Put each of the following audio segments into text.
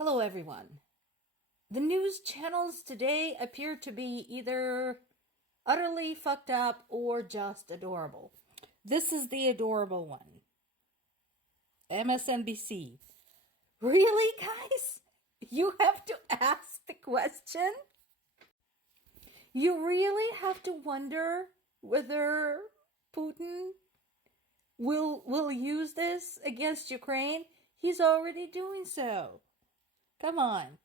Hello, everyone. The news channels today appear to be either utterly fucked up or just adorable. This is the adorable one. MSNBC. Really, guys? You have to ask the question? You really have to wonder whether Putin will use this against Ukraine? He's already doing so. Come on.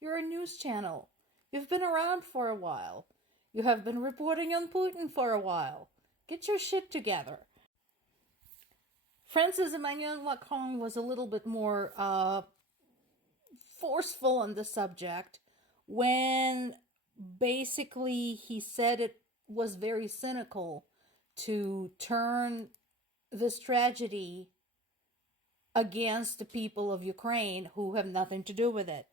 You're a news channel. You've been around for a while. You have been reporting on Putin for a while. Get your shit together. Francis Emmanuel Macron was a little bit more forceful on the subject when basically he said it was very cynical to turn this tragedy against the people of Ukraine who have nothing to do with it.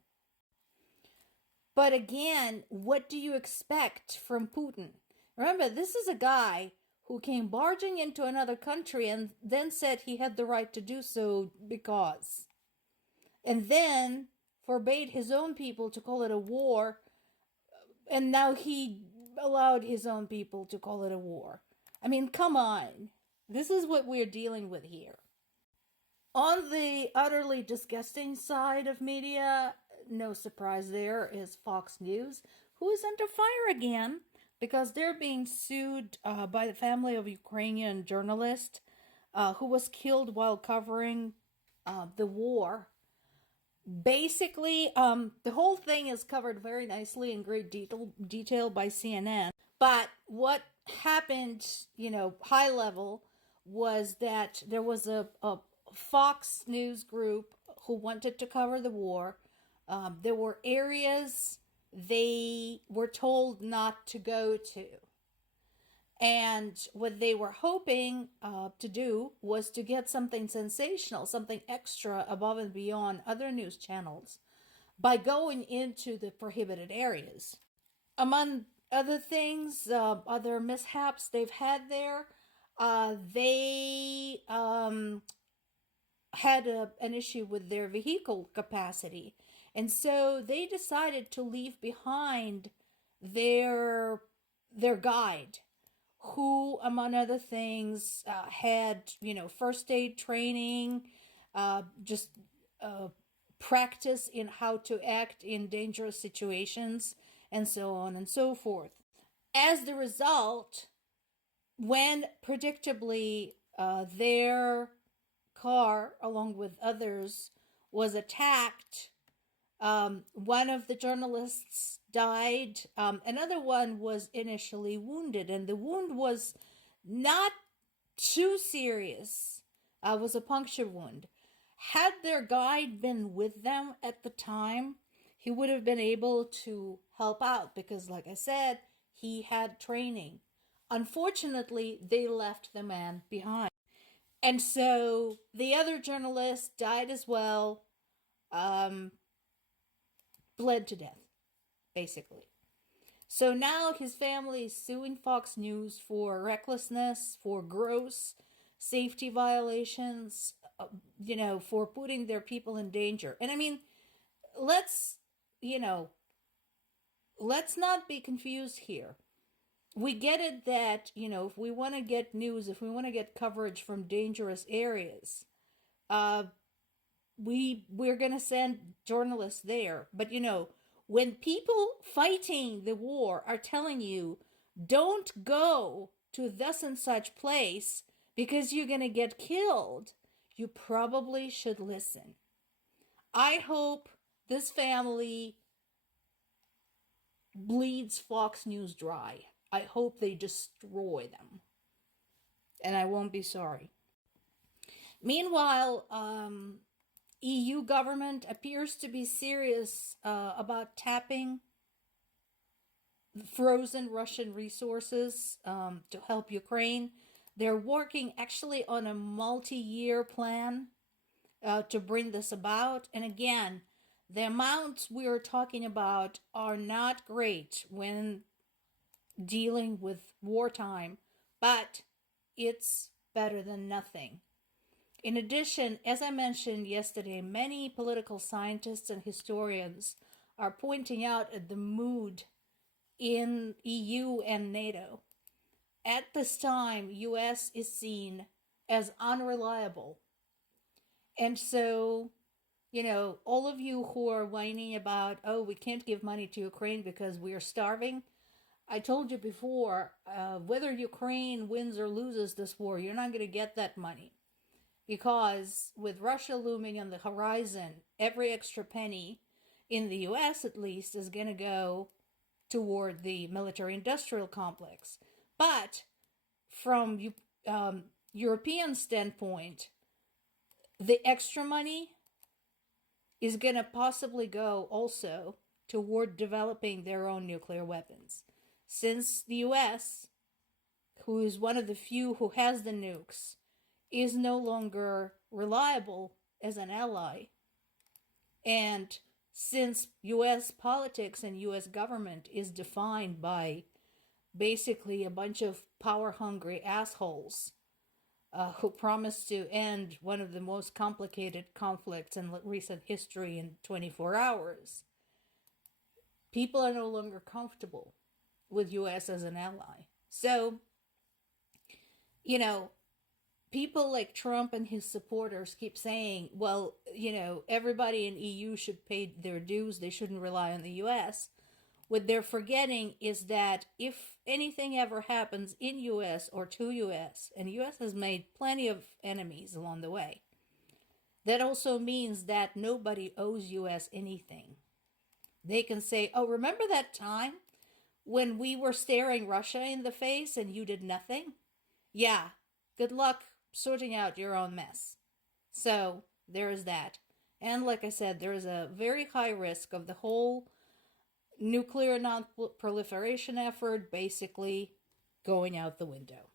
But again, what do you expect from Putin? Remember, this is a guy who came barging into another country and then said he had the right to do so because. And then forbade his own people to call it a war. And now he allowed his own people to call it a war. I mean, come on. This is what we're dealing with here. On the utterly disgusting side of media, no surprise there, is Fox News, who is under fire again because they're being sued by the family of a Ukrainian journalist who was killed while covering the war. Basically, the whole thing is covered very nicely in great detail by CNN. But what happened, high level, was that there was a Fox News group who wanted to cover the war. There were areas they were told not to go to. And what they were hoping to do was to get something sensational, something extra above and beyond other news channels by going into the prohibited areas. Among other things, other mishaps they've had there, they had an issue with their vehicle capacity. And so they decided to leave behind their guide, who, among other things, had, first aid training, just practice in how to act in dangerous situations, and so on and so forth. As the result, when predictably their car, along with others, was attacked, one of the journalists died. Another one was initially wounded, and the wound was not too serious. It was a puncture wound. Had their guide been with them at the time, he would have been able to help out because, like I said, he had training. Unfortunately, they left the man behind. And so the other journalist died as well, bled to death, basically. So now his family is suing Fox News for recklessness, for gross safety violations, for putting their people in danger. And I mean, let's not be confused here. We get it that, if we want to get news, if we want to get coverage from dangerous areas, we're going to send journalists there. But, when people fighting the war are telling you, don't go to thus and such place because you're going to get killed, you probably should listen. I hope this family bleeds Fox News dry. I hope they destroy them. And I won't be sorry. Meanwhile, EU government appears to be serious about tapping frozen Russian resources to help Ukraine. They're working actually on a multi-year plan to bring this about. And again, the amounts we are talking about are not great when dealing with wartime, but it's better than nothing. In addition, as I mentioned yesterday, many political scientists and historians are pointing out at the mood in EU and NATO. At this time, US is seen as unreliable. And so, all of you who are whining about, oh, we can't give money to Ukraine because we are starving. I told you before, whether Ukraine wins or loses this war, you're not going to get that money. Because with Russia looming on the horizon, every extra penny, in the US at least, is going to go toward the military-industrial complex. But from European standpoint, the extra money is going to possibly go also toward developing their own nuclear weapons. Since the US, who is one of the few who has the nukes, is no longer reliable as an ally, and since US politics and US government is defined by basically a bunch of power-hungry assholes who promise to end one of the most complicated conflicts in recent history in 24 hours, people are no longer comfortable with US as an ally. So, people like Trump and his supporters keep saying, well, everybody in EU should pay their dues. They shouldn't rely on the US. What they're forgetting is that if anything ever happens in US or to US, and US has made plenty of enemies along the way, that also means that nobody owes US anything. They can say, oh, remember that time when we were staring Russia in the face and you did nothing? Yeah, good luck sorting out your own mess. So there is that. And like I said, there is a very high risk of the whole nuclear non-proliferation effort basically going out the window.